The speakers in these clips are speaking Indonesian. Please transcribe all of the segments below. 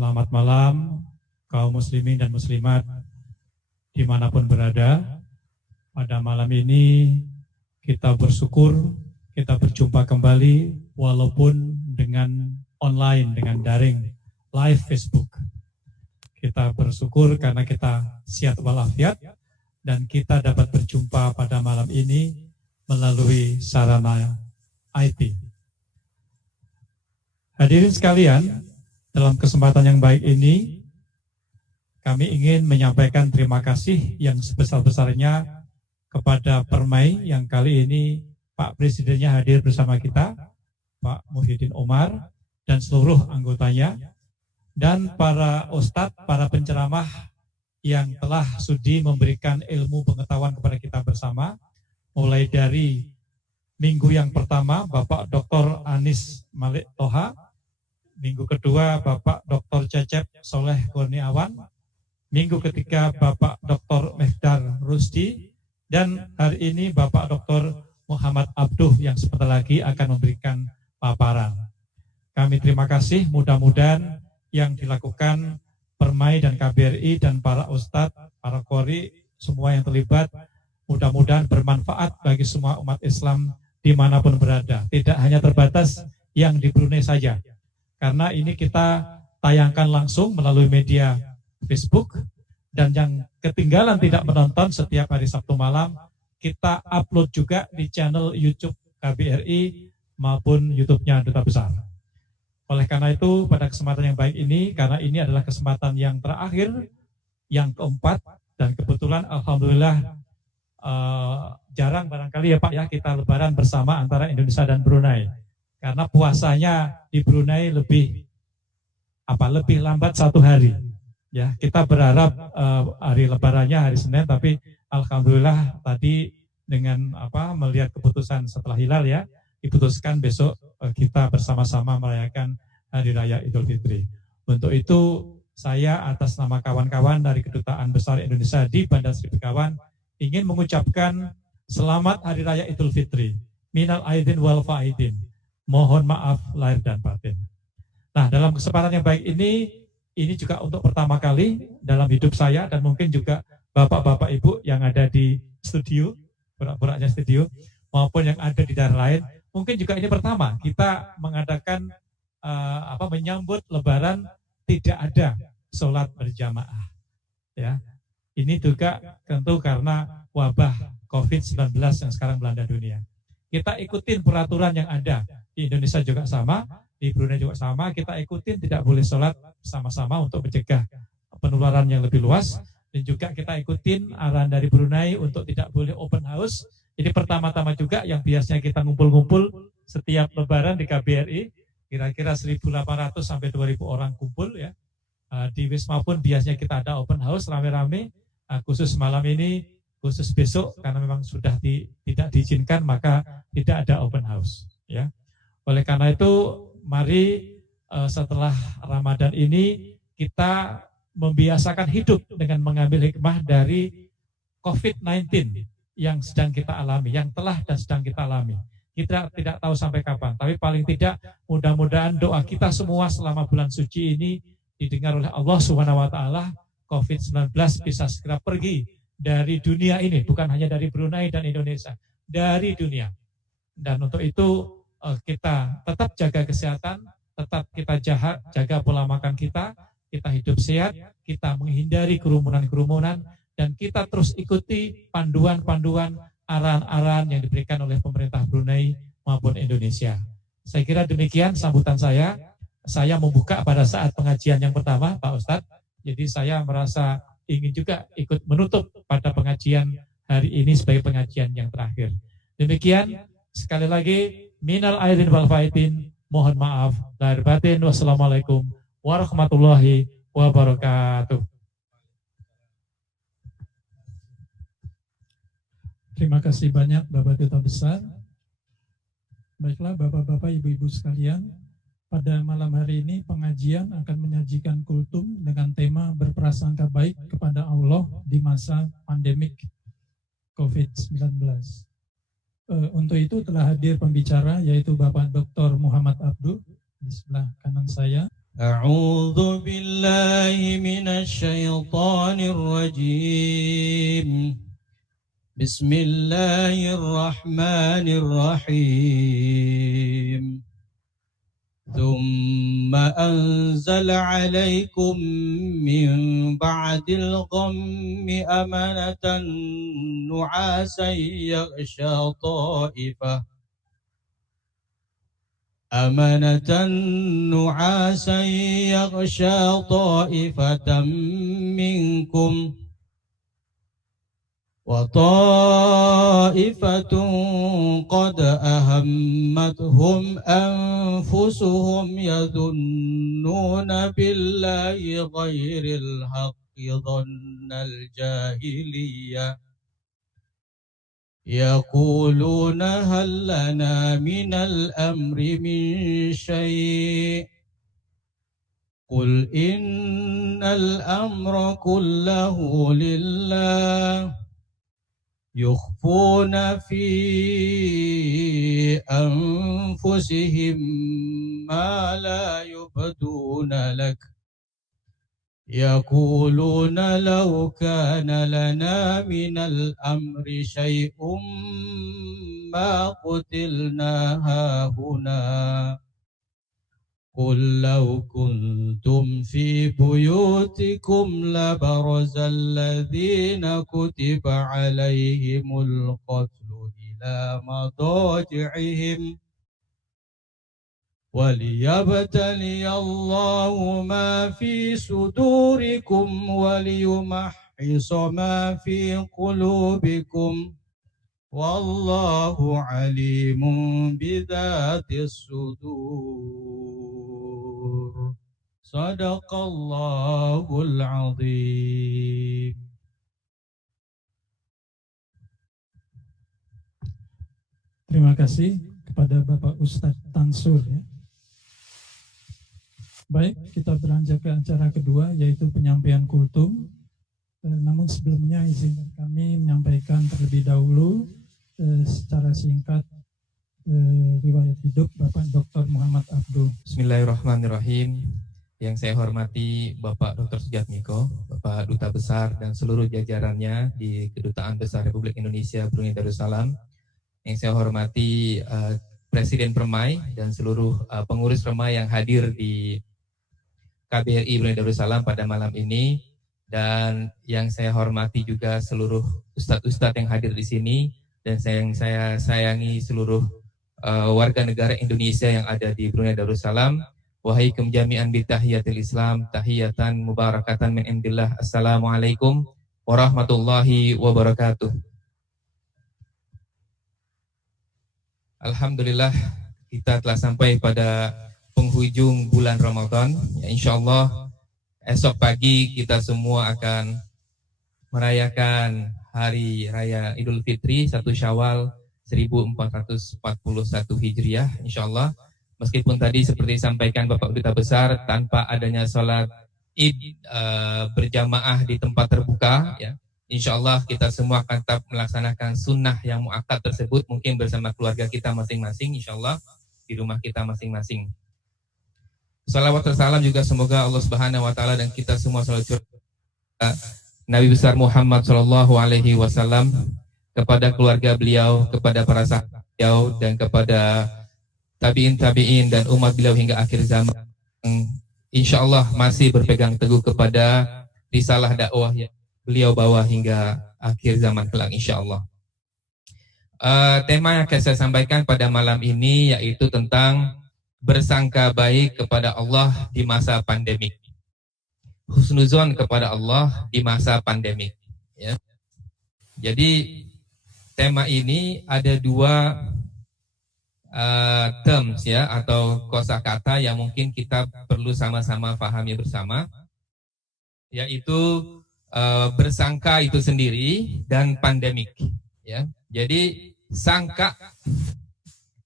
Selamat malam kaum muslimin dan muslimat dimanapun berada. Pada malam ini kita bersyukur kita berjumpa kembali walaupun dengan online, dengan daring, live Facebook. Kita bersyukur karena kita sehat walafiat dan kita dapat berjumpa pada malam ini melalui sarana IT. Hadirin sekalian, dalam kesempatan yang baik ini, kami ingin menyampaikan terima kasih yang sebesar-besarnya kepada Permai yang kali ini Pak Presidennya hadir bersama kita, Pak Muhyiddin Umar, dan seluruh anggotanya, dan para ustadz, para penceramah yang telah sudi memberikan ilmu pengetahuan kepada kita bersama, mulai dari minggu yang pertama, Bapak Dr. Anis Malik Toha, minggu kedua Bapak Dr. Cecep Soleh Kurniawan, minggu ketiga Bapak Dr. Mehdar Rusdi, dan hari ini Bapak Dr. Muhammad Abduh yang sebentar lagi akan memberikan paparan. Kami terima kasih, mudah-mudahan yang dilakukan Permai dan KBRI dan para ustadz, para qori, semua yang terlibat, mudah-mudahan bermanfaat bagi semua umat Islam dimanapun berada. Tidak hanya terbatas yang di Brunei saja. Karena ini kita tayangkan langsung melalui media Facebook, dan yang ketinggalan tidak menonton setiap hari Sabtu malam, kita upload juga di channel YouTube KBRI maupun YouTube-nya Duta Besar. Oleh karena itu, pada kesempatan yang baik ini, karena ini adalah kesempatan yang terakhir, yang keempat, dan kebetulan Alhamdulillah jarang barangkali ya Pak ya kita lebaran bersama antara Indonesia dan Brunei. Karena puasanya di Brunei lebih lambat 1 hari. Ya, kita berharap hari lebarannya hari Senin, tapi alhamdulillah tadi dengan melihat keputusan setelah hilal ya, diputuskan besok kita bersama-sama merayakan hari raya Idul Fitri. Untuk itu saya atas nama kawan-kawan dari Kedutaan Besar Indonesia di Bandar Sri Begawan ingin mengucapkan selamat hari raya Idul Fitri. Minal aidin wal faidin. Mohon maaf lahir dan batin. Nah, dalam kesempatan yang baik ini juga untuk pertama kali dalam hidup saya dan mungkin juga bapak-bapak ibu yang ada di studio, pura-puranya studio, maupun yang ada di daerah lain, mungkin juga ini pertama kita mengadakan menyambut Lebaran tidak ada sholat berjamaah. Ya, ini juga tentu karena wabah COVID-19 yang sekarang melanda dunia. Kita ikutin peraturan yang ada. Di Indonesia juga sama, di Brunei juga sama, kita ikutin tidak boleh sholat sama-sama untuk mencegah penularan yang lebih luas, dan juga kita ikutin arahan dari Brunei untuk tidak boleh open house. Jadi pertama-tama juga yang biasanya kita ngumpul-ngumpul setiap lebaran di KBRI, kira-kira 1.800 sampai 2.000 orang kumpul ya. Di Wisma pun biasanya kita ada open house rame-rame, khusus malam ini, khusus besok karena memang sudah tidak diizinkan maka tidak ada open house ya. Oleh karena itu mari setelah Ramadan ini kita membiasakan hidup dengan mengambil hikmah dari COVID-19 yang sedang kita alami, yang telah dan sedang kita alami. Kita tidak tahu sampai kapan, tapi paling tidak mudah-mudahan doa kita semua selama bulan suci ini didengar oleh Allah Subhanahu wa taala. COVID-19 bisa segera pergi dari dunia ini, bukan hanya dari Brunei dan Indonesia, dari dunia. Dan untuk itu kita tetap jaga kesehatan, tetap kita jaga pola makan kita hidup sehat, kita menghindari kerumunan-kerumunan, dan kita terus ikuti panduan-panduan arahan-arahan yang diberikan oleh pemerintah Brunei maupun Indonesia. Saya kira demikian sambutan saya. Saya membuka pada saat pengajian yang pertama, Pak Ustadz. Jadi saya merasa ingin juga ikut menutup pada pengajian hari ini sebagai pengajian yang terakhir. Demikian, sekali lagi, minal aidin wal faidin, mohon maaf, lahir batin, wassalamualaikum warahmatullahi wabarakatuh. Terima kasih banyak Bapak Duta Besar. Baiklah Bapak-Bapak, Ibu-Ibu sekalian, pada malam hari ini pengajian akan menyajikan kultum dengan tema berprasangka baik kepada Allah di masa pandemik COVID-19. Untuk itu telah hadir pembicara yaitu Bapak Dr. Muhammad Abduh di sebelah kanan saya. أعوذ بالله من الشيطان الرجيم بسم الله الرحمن الرحيم ثم أنزل عليكم من بعد الغم أمنة نعاسا يغشى طائفة منكم وطائفة قد أهمتهم أنفسهم يظنون بالله غير الحق ظن الجاهلية يقولون هل لنا من الأمر من شيء قل إن الأمر كله لله يخفون في أنفسهم ما لا يبدون لك يقولون لو كان لنا من الأمر شيء ما قتلنا هاهنا قل لو كنتم في بيوتكم لبرز الذين كتب عليهم القتل إلى مضاجعهم وليبتلي الله ما في صدوركم وليمحص ما في قلوبكم والله عليم بذات الصدور صدق الله العظيم. Terima kasih kepada Bapak Ustadz Tansur ya. Baik, kita beranjak ke acara kedua yaitu penyampaian kultum. Namun sebelumnya izinkan kami menyampaikan terlebih dahulu secara singkat riwayat hidup Bapak Dr. Muhammad Abdul. Bismillahirrahmanirrahim. Yang saya hormati Bapak Dr. Sujatmiko, Bapak Duta Besar dan seluruh jajarannya di Kedutaan Besar Republik Indonesia Brunei Darussalam. Yang saya hormati Presiden Permai dan seluruh pengurus Permai yang hadir di KBRI Brunei Darussalam pada malam ini, dan yang saya hormati juga seluruh ustadz-ustadz yang hadir di sini, dan yang saya sayangi seluruh warga negara Indonesia yang ada di Brunei Darussalam. Wahaikum jami'an bi tahiyatil Islam, tahiyatan mubarakatan min indillah. Assalamualaikum warahmatullahi wabarakatuh. Alhamdulillah, kita telah sampai pada penghujung bulan Ramadan. Ya, insya Allah esok pagi kita semua akan merayakan Hari Raya Idul Fitri 1 Syawal 1441 Hijriah, insya Allah. Meskipun tadi seperti disampaikan Bapak Duta Besar, tanpa adanya sholat Id berjamaah di tempat terbuka, ya, insya Allah kita semua akan tetap melaksanakan sunnah yang muakkad tersebut, mungkin bersama keluarga kita masing-masing, insya Allah di rumah kita masing-masing. Salawat dan salam juga semoga Allah Subhanahu wa taala dan kita semua selalu Nabi besar Muhammad sallallahu alaihi wasallam, kepada keluarga beliau, kepada para sahabat beliau, dan kepada tabi'in dan umat beliau hingga akhir zaman. Insyaallah masih berpegang teguh kepada risalah dakwah yang beliau bawa hingga akhir zaman kelak, insyaallah. Tema yang akan saya sampaikan pada malam ini yaitu tentang bersangka baik kepada Allah di masa pandemik. Husnuzon kepada Allah di masa pandemik, ya. Jadi tema ini ada dua terms, ya, atau kosakata yang mungkin kita perlu sama-sama pahami bersama, yaitu bersangka itu sendiri dan pandemik, ya. Jadi sangka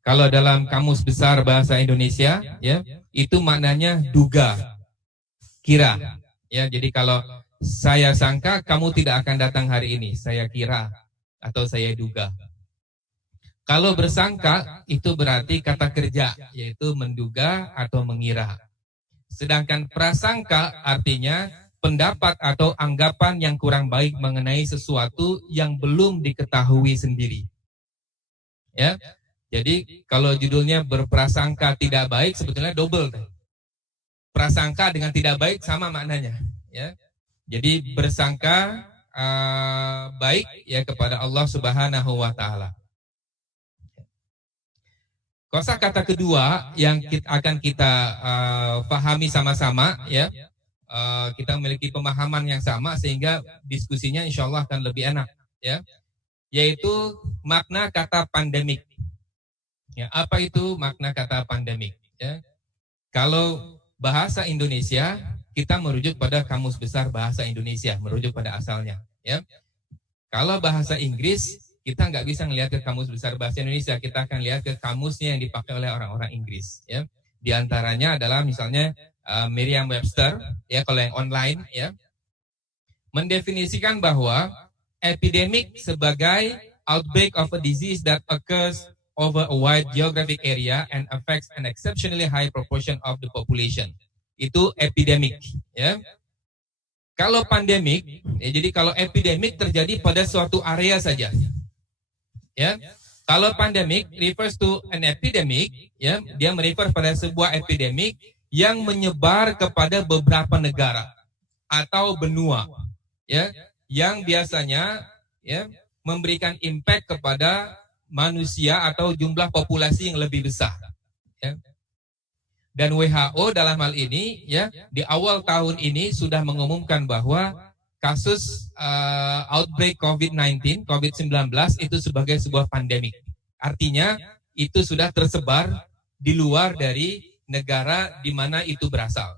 kalau dalam Kamus Besar Bahasa Indonesia, ya, itu maknanya duga, kira, ya. Jadi kalau saya sangka kamu tidak akan datang hari ini, saya kira atau saya duga. Kalau bersangka itu berarti kata kerja, yaitu menduga atau mengira. Sedangkan prasangka artinya pendapat atau anggapan yang kurang baik mengenai sesuatu yang belum diketahui sendiri. Ya. Jadi kalau judulnya berprasangka tidak baik sebetulnya double. Prasangka dengan tidak baik sama maknanya, ya. Jadi bersangka baik ya kepada Allah Subhanahu wa taala. Kosakata kedua yang akan kita pahami sama-sama, ya. Kita memiliki pemahaman yang sama sehingga diskusinya insya Allah akan lebih enak, ya. Yaitu makna kata pandemik. Ya, apa itu makna kata pandemik? Ya. Kalau bahasa Indonesia, kita merujuk pada Kamus Besar Bahasa Indonesia, merujuk pada asalnya. Ya. Kalau bahasa Inggris, kita nggak bisa melihat ke Kamus Besar Bahasa Indonesia, kita akan lihat ke kamusnya yang dipakai oleh orang-orang Inggris. Ya. Di antaranya adalah misalnya Merriam-Webster, ya kalau yang online, ya, mendefinisikan bahwa epidemic sebagai outbreak of a disease that occurs over a wide geographic area and affects an exceptionally high proportion of the population. Itu epidemic, ya. Kalau pandemik, ya, jadi kalau epidemic terjadi pada suatu area saja, ya. Kalau pandemik refers to an epidemic, ya, dia merefer pada sebuah epidemic yang menyebar kepada beberapa negara atau benua, ya, yang biasanya, ya, memberikan impact kepada manusia atau jumlah populasi yang lebih besar. Ya. Dan WHO dalam hal ini, ya, di awal tahun ini sudah mengumumkan bahwa kasus outbreak COVID-19 itu sebagai sebuah pandemik. Artinya itu sudah tersebar di luar dari negara di mana itu berasal.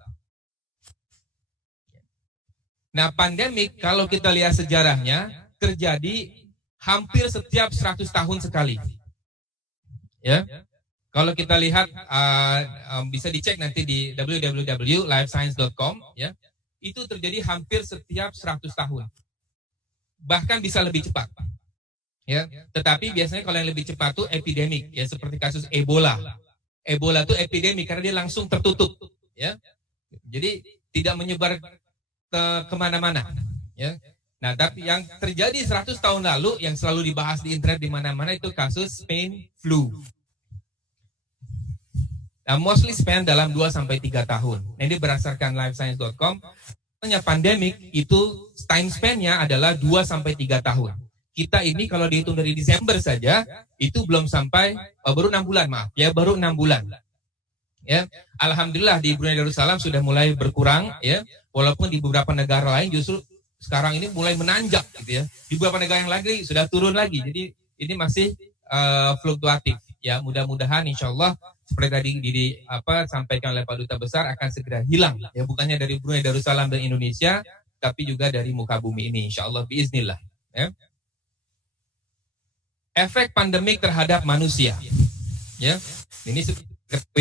Nah, pandemik kalau kita lihat sejarahnya terjadi hampir setiap 100 tahun sekali. Ya. Kalau kita lihat bisa dicek nanti di www.lifescience.com, ya. Itu terjadi hampir setiap 100 tahun. Bahkan bisa lebih cepat. Ya, tetapi biasanya kalau yang lebih cepat itu epidemik, ya, seperti kasus Ebola. Ebola itu epidemik karena dia langsung tertutup, ya. Jadi tidak menyebar kemana-mana, ya. Nah, tapi yang terjadi 100 tahun lalu yang selalu dibahas di internet di mana-mana itu kasus Spain flu. Nah, mostly span dalam 2-3 tahun. Nah, ini berdasarkan lifescience.com, pandemik itu time span-nya adalah 2-3 tahun. Kita ini kalau dihitung dari Desember saja itu belum sampai baru 6 bulan, maaf. Ya, baru 6 bulan. Ya, alhamdulillah di Brunei Darussalam sudah mulai berkurang, ya. Walaupun di beberapa negara lain justru sekarang ini mulai menanjak, gitu ya. Di beberapa negara yang lagi sudah turun lagi. Jadi ini masih fluktuatif, ya. Mudah-mudahan insya Allah seperti tadi disampaikan oleh Pak Duta Besar akan segera hilang, ya, bukannya dari Brunei Darussalam dan Indonesia, tapi juga dari muka bumi ini, insya Allah biiznillah. Ya. Efek pandemik terhadap manusia, ya. Ini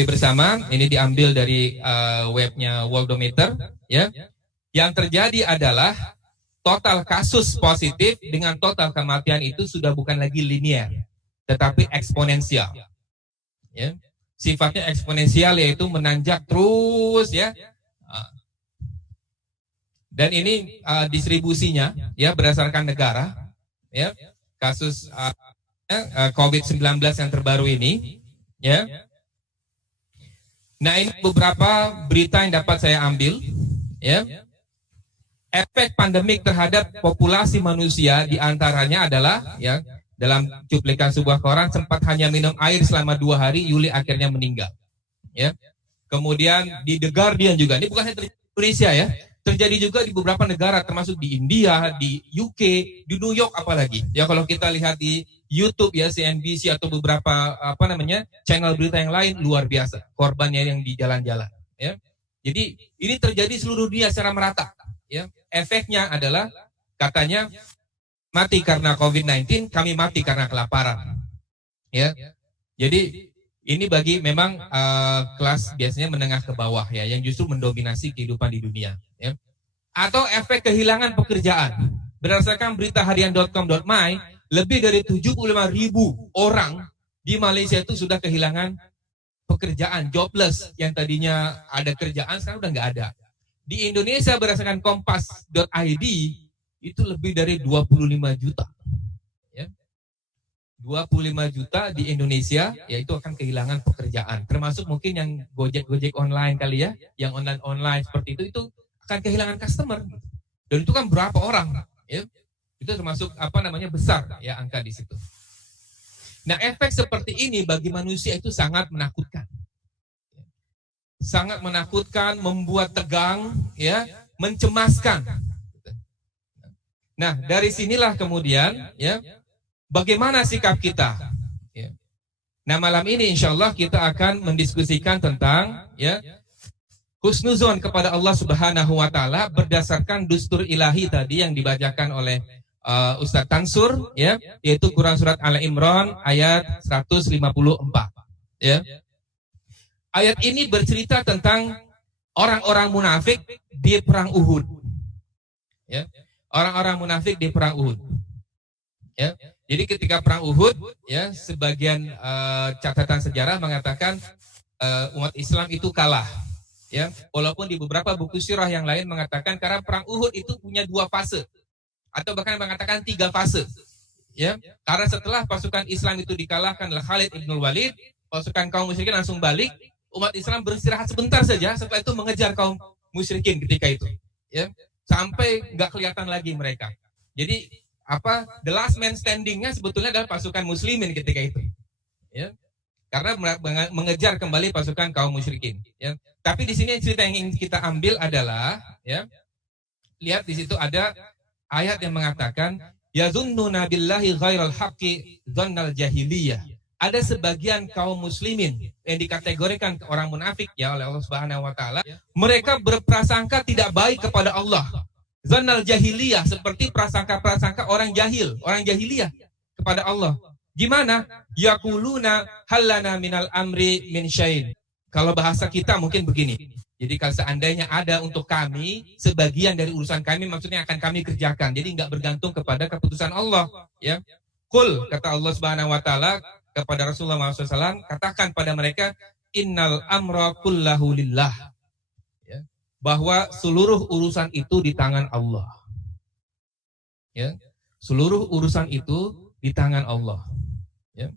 bersama, ini diambil dari webnya Worldometer, ya. Yang terjadi adalah total kasus positif dengan total kematian itu sudah bukan lagi linear, tetapi eksponensial. Ya. Sifatnya eksponensial, yaitu menanjak terus, ya. Dan ini distribusinya, ya, berdasarkan negara, ya. Kasus COVID-19 yang terbaru ini, ya. Nah, ini beberapa berita yang dapat saya ambil, ya. Efek pandemik terhadap populasi manusia diantaranya adalah, ya, dalam cuplikan sebuah koran, sempat hanya minum air selama 2 hari, Yuli akhirnya meninggal. Ya. Kemudian di The Guardian juga, ini bukan hanya terjadi di Indonesia, ya, terjadi juga di beberapa negara, termasuk di India, di UK, di New York apalagi. Ya, kalau kita lihat di YouTube, ya, CNBC atau beberapa channel berita yang lain, luar biasa korbannya yang di jalan-jalan. Ya. Jadi ini terjadi seluruh dunia secara merata. Ya. Efeknya adalah katanya mati karena COVID-19, kami mati karena kelaparan. Ya. Jadi ini bagi memang kelas biasanya menengah ke bawah, ya, yang justru mendominasi kehidupan di dunia. Ya. Atau efek kehilangan pekerjaan. Berdasarkan berita harian.com.my, lebih dari 75.000 orang di Malaysia itu sudah kehilangan pekerjaan, jobless, yang tadinya ada kerjaan sekarang udah nggak ada. Di Indonesia berdasarkan kompas.id itu lebih dari 25 juta. Ya. 25 juta di Indonesia, yaitu akan kehilangan pekerjaan. Termasuk mungkin yang Gojek online kali ya, yang online seperti itu akan kehilangan customer. Dan itu kan berapa orang? Ya. Itu termasuk besar ya angka di situ. Nah, efek seperti ini bagi manusia itu sangat menakutkan. Sangat menakutkan, membuat tegang, ya, mencemaskan. Nah, dari sinilah kemudian, ya, bagaimana sikap kita? Ya. Nah, malam ini insya Allah kita akan mendiskusikan tentang, ya, husnuzon kepada Allah Subhanahu Wa Taala berdasarkan dustur ilahi tadi yang dibacakan oleh Ustadz Tansur, ya, yaitu Quran surat Al-Imran ayat 154. Ya. Ayat ini bercerita tentang orang-orang munafik di perang Uhud. Ya. Orang-orang munafik di perang Uhud. Ya. Jadi ketika perang Uhud, ya, sebagian catatan sejarah mengatakan umat Islam itu kalah. Ya. Walaupun di beberapa buku sirah yang lain mengatakan karena perang Uhud itu punya 2 fase. Atau bahkan mengatakan 3 fase. Ya. Karena setelah pasukan Islam itu dikalahkan oleh Khalid ibn Walid, pasukan kaum musyrikin langsung balik, umat Islam beristirahat sebentar saja, setelah itu mengejar kaum musyrikin ketika itu. Ya. Sampai nggak kelihatan lagi mereka. Jadi the last man standing-nya sebetulnya adalah pasukan muslimin ketika itu. Ya. Karena mengejar kembali pasukan kaum musyrikin. Ya. Tapi di sini cerita yang ingin kita ambil adalah, ya, lihat di situ ada ayat yang mengatakan yazunnuna billahi ghairal haqqi dzannal jahiliyah. Ada sebagian kaum muslimin yang dikategorikan orang munafik ya oleh Allah Subhanahu wa taala, mereka berprasangka tidak baik kepada Allah. Dzannal jahiliyah, seperti prasangka-prasangka orang jahil, orang jahiliyah kepada Allah. Gimana? Yaquluna hallana minal amri min syai'in. Kalau bahasa kita mungkin begini. Jadi kalau seandainya ada untuk kami, sebagian dari urusan kami maksudnya akan kami kerjakan. Jadi nggak bergantung kepada keputusan Allah. Ya, Qul, kata Allah Subhanahu Wa Taala kepada Rasulullah SAW, katakan pada mereka, innal amra kullahu lillah. Ya, bahwa seluruh urusan itu di tangan Allah. Ya, seluruh urusan itu di tangan Allah. Ya.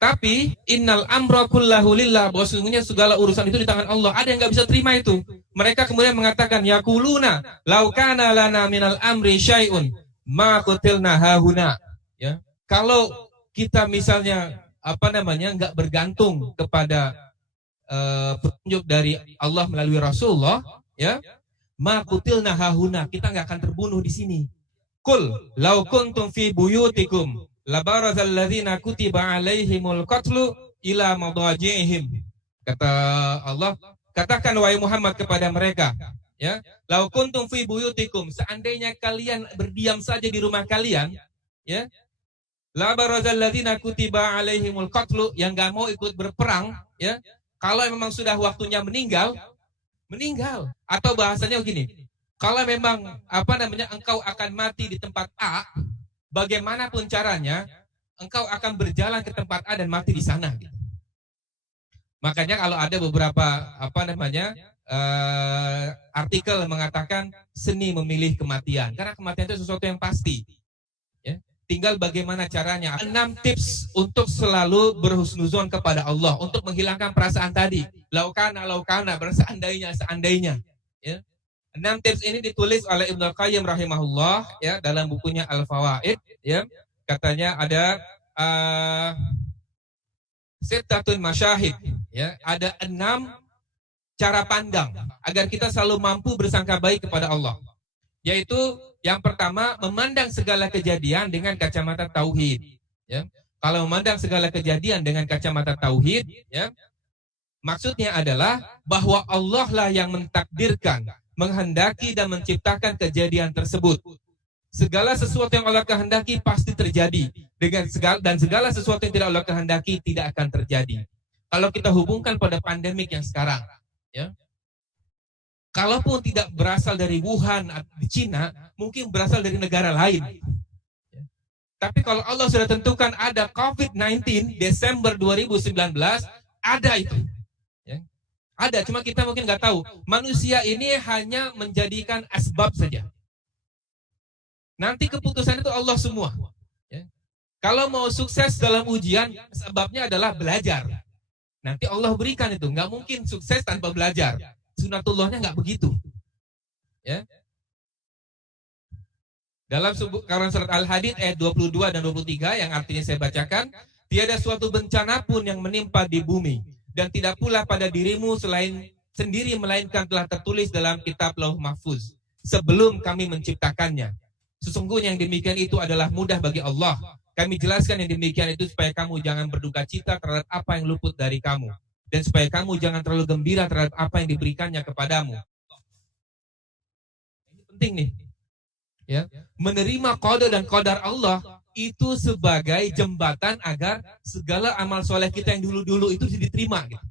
Tapi innal amra kullahu lillah, bahwa sesungguhnya segala urusan itu di tangan Allah. Ada yang nggak bisa terima itu. Mereka kemudian mengatakan yaquluna law kana lana minal amri syai'un ma qutilna hahuna. Ya. Kalau kita misalnya nggak bergantung kepada petunjuk dari Allah melalui Rasulullah, ya, ma qutilna hahuna, kita nggak akan terbunuh di sini. Qul law kuntum fi buyutikum labarazal ladzina kutiba alaihimul qatlu ila madajihim. Kata Allah, katakan wahai Muhammad kepada mereka, ya, lau kuntum fi buyutikum, seandainya kalian berdiam saja di rumah kalian, ya, labarazal ladzina kutiba alaihimul qatlu, yang enggak mau ikut berperang, ya, kalau memang sudah waktunya meninggal. Atau bahasanya begini, kalau memang engkau akan mati di tempat A, bagaimanapun caranya, engkau akan berjalan ke tempat A dan mati di sana. Makanya kalau ada beberapa artikel mengatakan seni memilih kematian, karena kematian itu sesuatu yang pasti. Ya. Tinggal bagaimana caranya. 6 tips untuk selalu berhusnuzon kepada Allah, untuk menghilangkan perasaan tadi. Laukana, seandainya. Ya. 6 tips ini ditulis oleh Ibnu Qayyim rahimahullah, ya, dalam bukunya Al-Fawaid, ya. Katanya ada sitatun masyahid, ya, ada 6 cara pandang agar kita selalu mampu bersangka baik kepada Allah. Yaitu yang pertama, memandang segala kejadian dengan kacamata tauhid, ya. Kalau memandang segala kejadian dengan kacamata tauhid, ya, maksudnya adalah bahwa Allah lah yang mentakdirkan, menghendaki dan menciptakan kejadian tersebut. Segala sesuatu yang Allah kehendaki pasti terjadi, dan segala sesuatu yang tidak Allah kehendaki tidak akan terjadi. Kalau kita hubungkan pada pandemik yang sekarang, ya, kalaupun tidak berasal dari Wuhan di Cina, mungkin berasal dari negara lain. Ya. Tapi kalau Allah sudah tentukan ada COVID-19 Desember 2019, ada itu. Ada, cuma kita mungkin nggak tahu. Manusia ini hanya menjadikan asbab saja. Nanti keputusan itu Allah semua. Ya. Kalau mau sukses dalam ujian, sebabnya adalah belajar. Nanti Allah berikan itu. Nggak mungkin sukses tanpa belajar. Sunatullahnya nggak begitu. Ya. Dalam Quran surat Al-Hadid ayat 22 dan 23 yang artinya saya bacakan, tiada suatu bencana pun yang menimpa di bumi dan tidak pula pada dirimu selain sendiri melainkan telah tertulis dalam kitab Lauh Mahfuz sebelum kami menciptakannya. Sesungguhnya yang demikian itu adalah mudah bagi Allah. Kami jelaskan yang demikian itu supaya kamu jangan berduka cita terhadap apa yang luput dari kamu dan supaya kamu jangan terlalu gembira terhadap apa yang diberikannya kepadamu. Ini penting nih. Ya, menerima qada dan qadar Allah itu sebagai jembatan agar segala amal soleh kita yang dulu-dulu itu diterima. Gitu.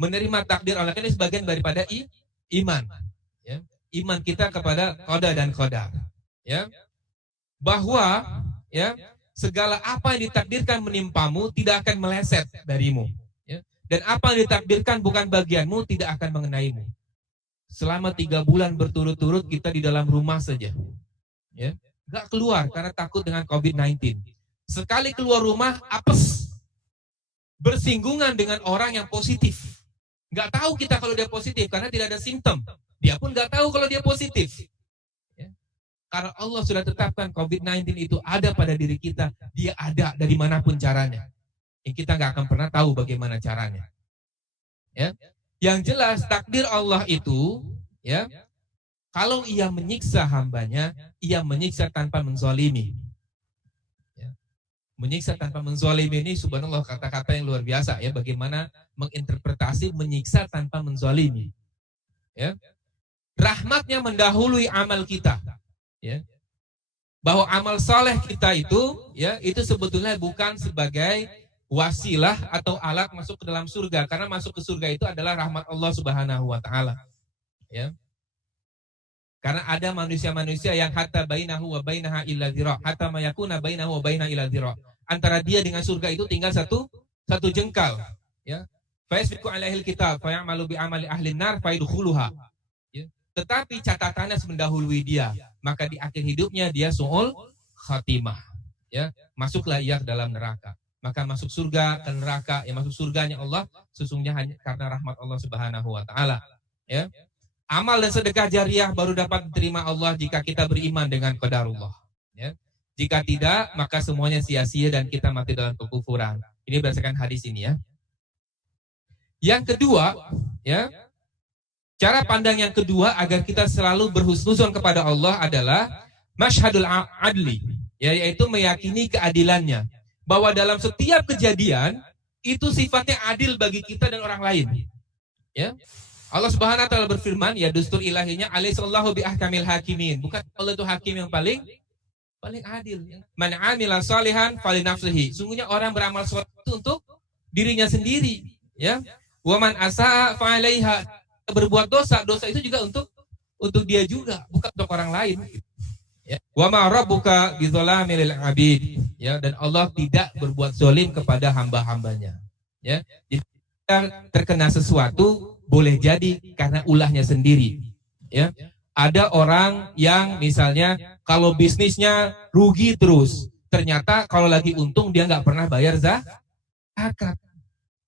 Menerima takdir Allah ini sebagian daripada iman. Ya. Iman kita kepada qada dan qadar. Ya. Bahwa ya segala apa yang ditakdirkan menimpamu tidak akan meleset darimu. Ya. Dan apa yang ditakdirkan bukan bagianmu tidak akan mengenaimu. Selama 3 bulan berturut-turut kita di dalam rumah saja. Ya. Nggak keluar karena takut dengan COVID-19. Sekali keluar rumah, apes. Bersinggungan dengan orang yang positif. Nggak tahu kita kalau dia positif karena tidak ada simptom. Dia pun nggak tahu kalau dia positif. Ya. Karena Allah sudah tetapkan COVID-19 itu ada pada diri kita. Dia ada dari manapun caranya. Yang kita nggak akan pernah tahu bagaimana caranya. Ya. Yang jelas takdir Allah itu, ya, kalau ia menyiksa hambanya, ia menyiksa tanpa menzalimi. Ya. Menyiksa tanpa menzalimi ini subhanallah kata-kata yang luar biasa ya. Bagaimana menginterpretasi menyiksa tanpa menzalimi. Ya. Rahmatnya mendahului amal kita. Ya. Bahwa amal saleh kita itu, ya, itu sebetulnya bukan sebagai wasilah atau alat masuk ke dalam surga, karena masuk ke surga itu adalah rahmat Allah Subhanahu wa taala. Ya. Karena ada manusia-manusia yang hatta bainahu wa bainaha illa dzira, hatta mayakuna bainahu wa bainaha illa dzira. Antara dia dengan surga itu tinggal satu jengkal, ya. Fa yasbiqu alaihil kitab fa ya'malu bi amali ahli nar fa yadkhuluha. Ya. Tetapi catatannya mendahului dia, maka di akhir hidupnya dia su'ul khatimah. Ya, masuklah ia ke dalam neraka. Maka masuk surga ke neraka, yang masuk surganya Allah sesungguhnya hanya karena rahmat Allah Subhanahu wa taala. Ya. Amal dan sedekah jariah baru dapat diterima Allah jika kita beriman dengan qadarullah. Ya. Jika tidak, maka semuanya sia-sia dan kita mati dalam kekufuran. Ini berdasarkan hadis ini ya. Yang kedua, ya. Cara pandang yang kedua agar kita selalu berhusnuzon kepada Allah adalah masyhadul adli, ya, yaitu meyakini keadilannya. Bahwa dalam setiap kejadian itu sifatnya adil bagi kita dan orang lain. Ya. Allah Subhanahu wa taala berfirman, ya dustur ilahinya alaihissallahu bi ahkamil hakimin. Bukan Allah itu hakim yang paling adil. Man amila salihan falinafsihi. Sungguhnya orang beramal saleh itu untuk dirinya sendiri, ya. Wa man asaa fa alaiha. Berbuat dosa itu juga untuk dia juga, bukan untuk orang lain. Ya. Wa ma rabbuka bidzallamil abid. Ya, dan Allah tidak berbuat zalim kepada hamba-hambanya. Ya. Jika terkena sesuatu boleh jadi karena ulahnya sendiri. Ya. Ada orang yang misalnya kalau bisnisnya rugi terus, ternyata kalau lagi untung dia nggak pernah bayar zakat.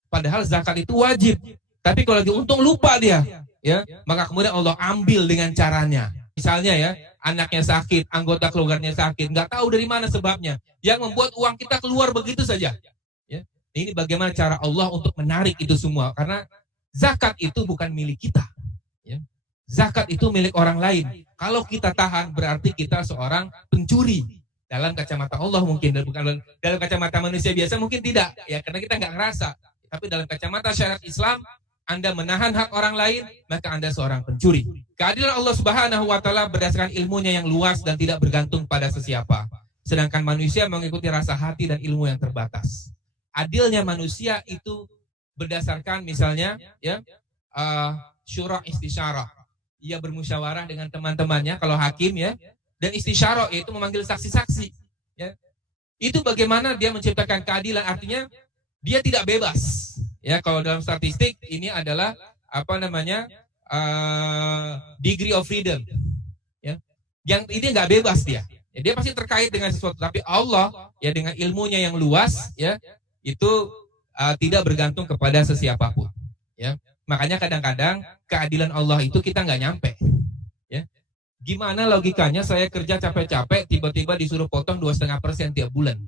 Padahal zakat itu wajib. Tapi kalau lagi untung lupa dia, ya, maka kemudian Allah ambil dengan caranya. Misalnya ya, anaknya sakit, anggota keluarganya sakit, nggak tahu dari mana sebabnya, yang membuat uang kita keluar begitu saja. Ya. Ini bagaimana cara Allah untuk menarik itu semua, karena zakat itu bukan milik kita. Ya. Zakat itu milik orang lain. Kalau kita tahan, berarti kita seorang pencuri. Dalam kacamata Allah mungkin, bukan dalam kacamata manusia biasa mungkin tidak, ya, karena kita nggak ngerasa. Tapi dalam kacamata syariat Islam, Anda menahan hak orang lain, maka Anda seorang pencuri. Keadilan Allah Subhanahu wa taala berdasarkan ilmunya yang luas dan tidak bergantung pada sesiapa. Sedangkan manusia mengikuti rasa hati dan ilmu yang terbatas. Adilnya manusia itu berdasarkan misalnya ya syura istisyarah. Ia bermusyawarah dengan teman-temannya kalau hakim ya, dan istisyarah itu memanggil saksi-saksi ya. Itu bagaimana dia menciptakan keadilan, artinya dia tidak bebas. Ya, kalau dalam statistik ini adalah degree of freedom. Ya. Yang ini nggak bebas dia. Ya, dia pasti terkait dengan sesuatu, tapi Allah ya dengan ilmunya yang luas ya itu tidak bergantung kepada sesiapapun. Ya. Makanya kadang-kadang keadilan Allah itu kita nggak nyampe. Ya. Gimana logikanya saya kerja capek-capek tiba-tiba disuruh potong 2,5% tiap bulan?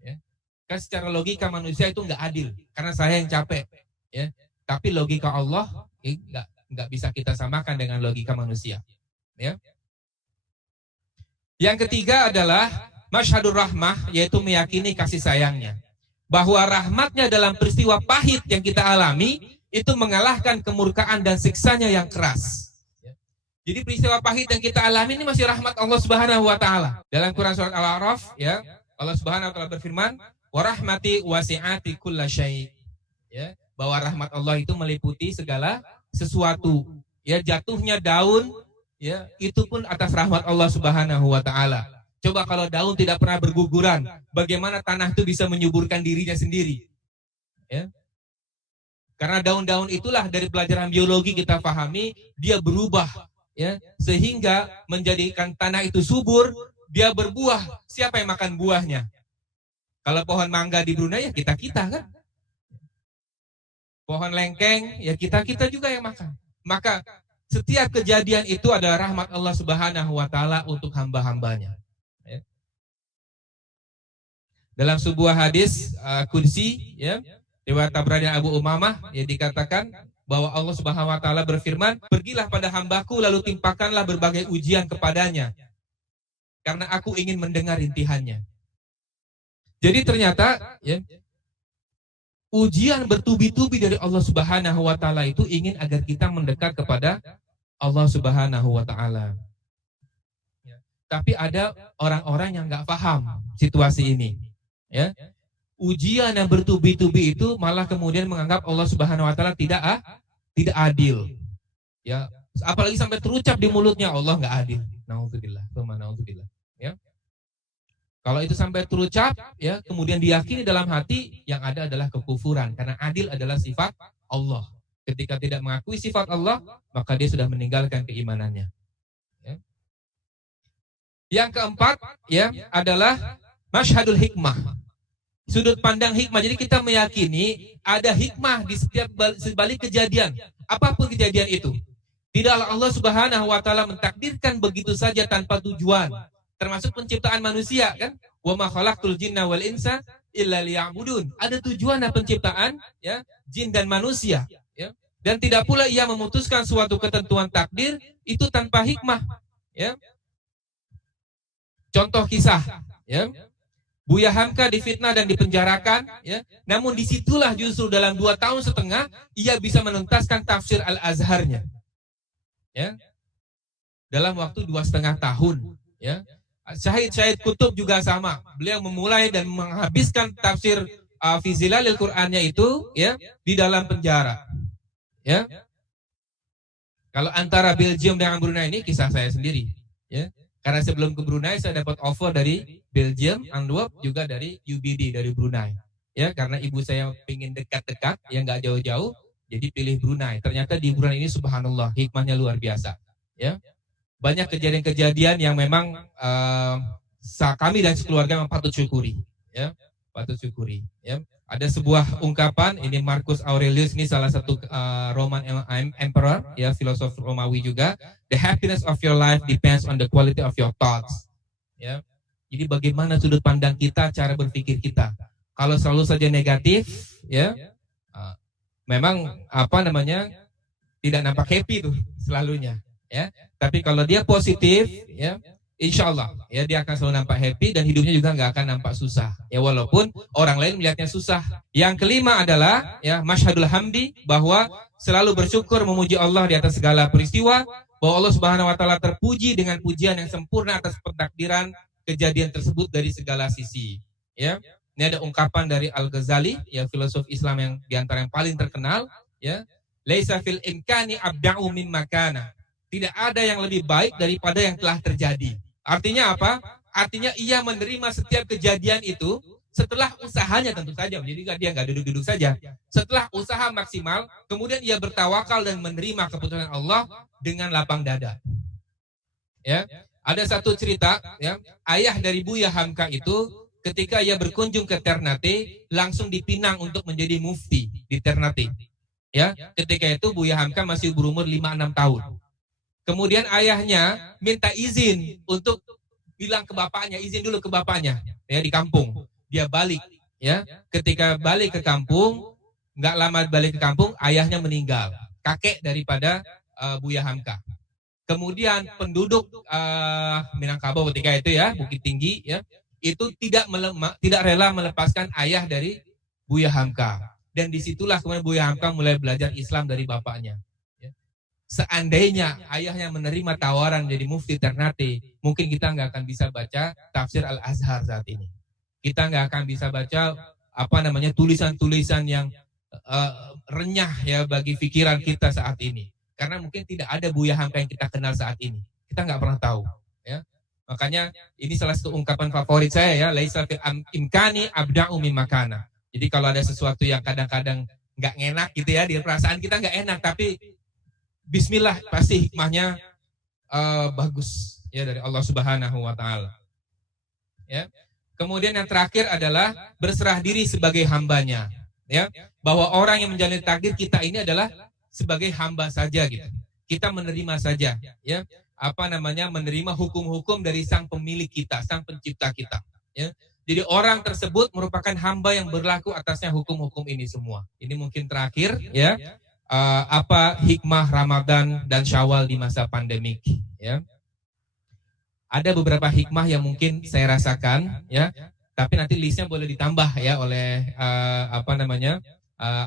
Ya. Kan secara logika manusia itu nggak adil karena saya yang capek. Ya. Tapi logika Allah nggak bisa kita samakan dengan logika manusia. Ya. Yang ketiga adalah masyhadur rahmah, yaitu meyakini kasih sayangnya. Bahwa rahmatnya dalam peristiwa pahit yang kita alami itu mengalahkan kemurkaan dan siksanya yang keras. Jadi peristiwa pahit yang kita alami ini masih rahmat Allah Subhanahu wa taala. Dalam Quran surat Al-A'raf ya, Allah Subhanahu wa taala berfirman, "Wa rahmati wasi'ati kullasyai." Ya, bahwa rahmat Allah itu meliputi segala sesuatu. Ya, jatuhnya daun ya, itu pun atas rahmat Allah Subhanahu wa taala. Coba kalau daun tidak pernah berguguran, bagaimana tanah itu bisa menyuburkan dirinya sendiri? Ya. Karena daun-daun itulah dari pelajaran biologi kita pahami, dia berubah ya, sehingga menjadikan tanah itu subur, dia berbuah. Siapa yang makan buahnya? Kalau pohon mangga di Brunei ya kita-kita kan. Pohon lengkeng ya kita-kita juga yang makan. Maka setiap kejadian itu adalah rahmat Allah Subhanahu wa taala untuk hamba-hambanya. Ya. Dalam sebuah hadis qudsi ya, riwayat Tabrani Abu Umamah ya dikatakan bahwa Allah Subhanahu wa taala berfirman, "Pergilah pada hambaku lalu timpakanlah berbagai ujian kepadanya, karena aku ingin mendengar intihannya." Jadi ternyata ya, ujian bertubi-tubi dari Allah Subhanahu wa taala itu ingin agar kita mendekat kepada Allah Subhanahu wa taala. Ya. Tapi ada orang-orang yang nggak paham situasi ini. Ya. Ujian yang bertubi-tubi itu malah kemudian menganggap Allah Subhanahu wa taala tidak adil. Ya, apalagi sampai terucap di mulutnya Allah nggak adil. Nauzubillah, nauzubillah. Ya. Kalau itu sampai terucap ya, kemudian diyakini dalam hati, yang ada adalah kekufuran karena adil adalah sifat Allah. Ketika tidak mengakui sifat Allah, maka dia sudah meninggalkan keimanannya. Ya. Yang keempat ya adalah masyhadul hikmah. Sudut pandang hikmah. Jadi kita meyakini ada hikmah di setiap sebalik kejadian. Apapun kejadian itu. Tidaklah Allah Subhanahu wa taala mentakdirkan begitu saja tanpa tujuan. Termasuk penciptaan manusia kan? Wa ma khalaqtul jinna wal insa illa liya'budun. Ada tujuan penciptaan ya, jin dan manusia, ya. Dan tidak pula ia memutuskan suatu ketentuan takdir itu tanpa hikmah, ya. Contoh kisah, ya. Buya Hamka difitnah dan dipenjarakan, ya. Namun disitulah justru dalam 2,5 tahun ia bisa menuntaskan tafsir Al-Azharnya, ya. Dalam waktu 2,5 tahun, ya. Syahid Kutub juga sama. Beliau memulai dan menghabiskan tafsir fi zilalil Qur'annya itu, ya, di dalam penjara, ya. Kalau antara Belgium dengan Brunei ini kisah saya sendiri, ya. Karena sebelum ke Brunei saya dapat offer dari Belgium, Antwerp, juga dari UBD dari Brunei. Ya, karena ibu saya pengen dekat-dekat, ya nggak jauh-jauh, jadi pilih Brunei. Ternyata di Brunei ini subhanallah hikmahnya luar biasa. Ya, banyak kejadian-kejadian yang memang kami dan sekeluarga memang patut syukuri. Ya, patut syukuri. Ya, ada sebuah ungkapan ini Marcus Aurelius, ini salah satu Roman Emperor, ya, filosof Romawi juga. The happiness of your life depends on the quality of your thoughts. Ya. Jadi bagaimana sudut pandang kita, cara berpikir kita. Kalau selalu saja negatif, ya, memang tidak nampak happy tuh selalunya, ya. Tapi kalau dia positif, ya, insya Allah, ya, dia akan selalu nampak happy dan hidupnya juga nggak akan nampak susah. Ya, walaupun orang lain melihatnya susah. Yang kelima adalah, ya, masyhadul hamdi, bahwa selalu bersyukur memuji Allah di atas segala peristiwa, bahwa Allah Subhanahu wa taala terpuji dengan pujian yang sempurna atas pentakdiran kejadian tersebut dari segala sisi. Ya, ini ada ungkapan dari Al-Ghazali, ya, filosof Islam yang diantara yang paling terkenal, ya, laisa fil imkani abda'u mimma kana. Tidak ada yang lebih baik daripada yang telah terjadi. Artinya apa? Artinya ia menerima setiap kejadian itu Setelah usahanya tentu saja, jadi dia nggak duduk-duduk saja. Setelah usaha maksimal, kemudian ia bertawakal dan menerima keputusan Allah dengan lapang dada. Ya, ada satu cerita, ya, ayah dari Buya Hamka itu ketika ia berkunjung ke Ternate, langsung dipinang untuk menjadi mufti di Ternate. Ya, ketika itu Buya Hamka masih berumur 5-6 tahun. Kemudian ayahnya minta izin untuk bilang ke bapaknya, izin dulu ke bapaknya, ya, di kampung. Dia balik, ya. Ketika balik ke kampung, nggak lama balik ke kampung, ayahnya meninggal, kakek daripada Buya Hamka. Kemudian penduduk Minangkabau ketika itu, ya, Bukit Tinggi, ya, itu tidak rela melepaskan ayah dari Buya Hamka. Dan disitulah kemudian Buya Hamka mulai belajar Islam dari bapaknya. Seandainya ayahnya menerima tawaran jadi mufti Ternate, mungkin kita nggak akan bisa baca tafsir Al-Azhar saat ini. Kita nggak akan bisa baca tulisan-tulisan yang renyah, ya, bagi pikiran kita saat ini. Karena mungkin tidak ada Buya Hamka yang kita kenal saat ini. Kita nggak pernah tahu. Ya. Makanya ini salah satu ungkapan favorit saya, ya, laisa fil imkani abda'u mim makana. Jadi kalau ada sesuatu yang kadang-kadang nggak enak gitu, ya, di perasaan kita nggak enak, tapi bismillah, pasti hikmahnya bagus, ya, dari Allah Subhanahu wa taala. Ya. Kemudian yang terakhir adalah berserah diri sebagai hambanya, ya. Bahwa orang yang menjalani takdir kita ini adalah sebagai hamba saja gitu. Kita menerima saja, ya. Menerima hukum-hukum dari sang pemilik kita, sang pencipta kita, ya. Jadi orang tersebut merupakan hamba yang berlaku atasnya hukum-hukum ini semua. Ini mungkin terakhir, ya. Apa hikmah Ramadan dan Syawal di masa pandemik, ya. Ada beberapa hikmah yang mungkin saya rasakan, ya, tapi nanti listnya boleh ditambah, ya, oleh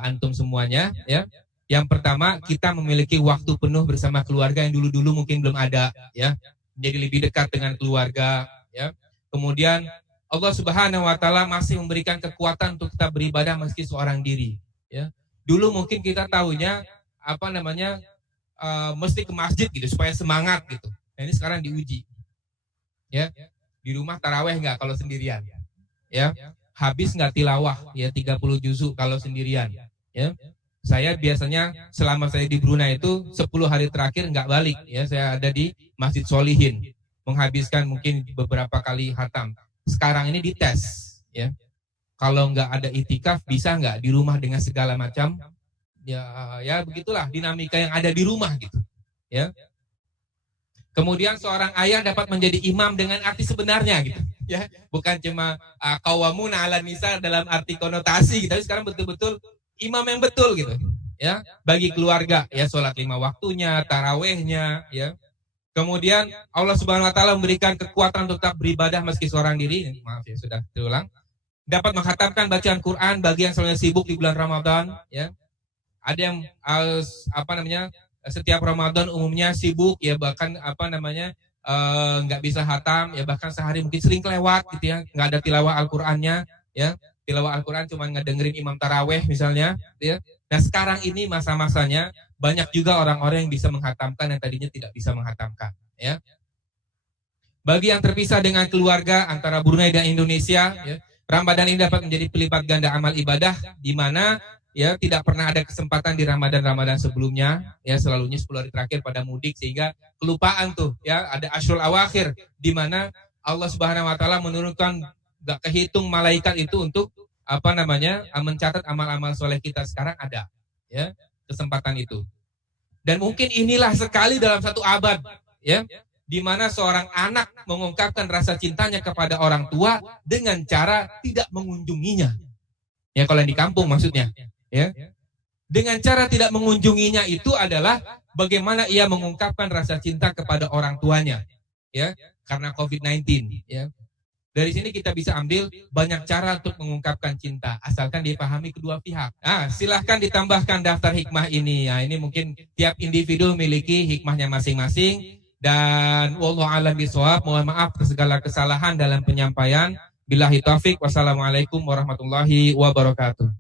antum semuanya, ya. Yang pertama, kita memiliki waktu penuh bersama keluarga yang dulu-dulu mungkin belum ada, ya. Jadi lebih dekat dengan keluarga, ya. Kemudian Allah Subhanahu wa taala masih memberikan kekuatan untuk kita beribadah meski seorang diri, ya. Dulu mungkin kita tahunya mesti ke masjid gitu supaya semangat gitu. Nah, ini sekarang diuji. Ya. Di rumah taraweh enggak kalau sendirian. Ya. Habis enggak tilawah, ya, 30 juzuk kalau sendirian, ya. Saya biasanya selama saya di Brunei itu 10 hari terakhir enggak balik, ya. Saya ada di Masjid Solihin menghabiskan mungkin beberapa kali khatam. Sekarang ini dites, ya. Kalau nggak ada itikaf, bisa nggak di rumah dengan segala macam, ya begitulah dinamika yang ada di rumah gitu, ya. Kemudian seorang ayah dapat menjadi imam dengan arti sebenarnya gitu, ya, bukan cuma qawwamuna 'alan nisa dalam arti konotasi gitu, tapi sekarang betul-betul imam yang betul gitu, ya, bagi keluarga, ya, sholat 5 waktunya, tarawehnya, ya. Kemudian Allah Subhanahu wa taala memberikan kekuatan untuk tetap beribadah meski seorang diri. Maaf, ya, sudah diulang. Dapat menghatamkan bacaan Quran bagi yang selalu sibuk di bulan Ramadan, ya. Ada yang setiap Ramadan umumnya sibuk, ya, bahkan nggak bisa hatam, ya, bahkan sehari mungkin sering kelewat gitu, ya, nggak ada tilawah Al-Qur'annya, ya. Tilawah Al-Qur'an cuma ngedengerin imam taraweh misalnya, ya. Nah, sekarang ini masa-masanya banyak juga orang-orang yang bisa menghatamkan yang tadinya tidak bisa menghatamkan, ya. Bagi yang terpisah dengan keluarga antara Brunei dan Indonesia, ya, Ramadan ini dapat menjadi pelipat ganda amal ibadah, di mana, ya, tidak pernah ada kesempatan di Ramadan sebelumnya, ya, selalunya 10 hari terakhir pada mudik, sehingga kelupaan tuh, ya, ada Asyrul Awakhir, di mana Allah Subhanahu wa taala menurunkan gak kehitung malaikat itu untuk mencatat amal-amal soleh kita. Sekarang ada, ya, kesempatan itu. Dan mungkin inilah sekali dalam satu abad, ya, di mana seorang anak mengungkapkan rasa cintanya kepada orang tua dengan cara tidak mengunjunginya. Ya, kalau yang di kampung maksudnya, ya. Dengan cara tidak mengunjunginya itu adalah bagaimana ia mengungkapkan rasa cinta kepada orang tuanya, ya, karena COVID-19, ya. Dari sini kita bisa ambil banyak cara untuk mengungkapkan cinta, asalkan dipahami kedua pihak. Nah, silahkan ditambahkan daftar hikmah ini. Nah, ini mungkin tiap individu memiliki hikmahnya masing-masing. Dan wallahu a'lam bishawab, mohon maaf atas segala kesalahan dalam penyampaian. Billahi taufik, wassalamualaikum warahmatullahi wabarakatuh.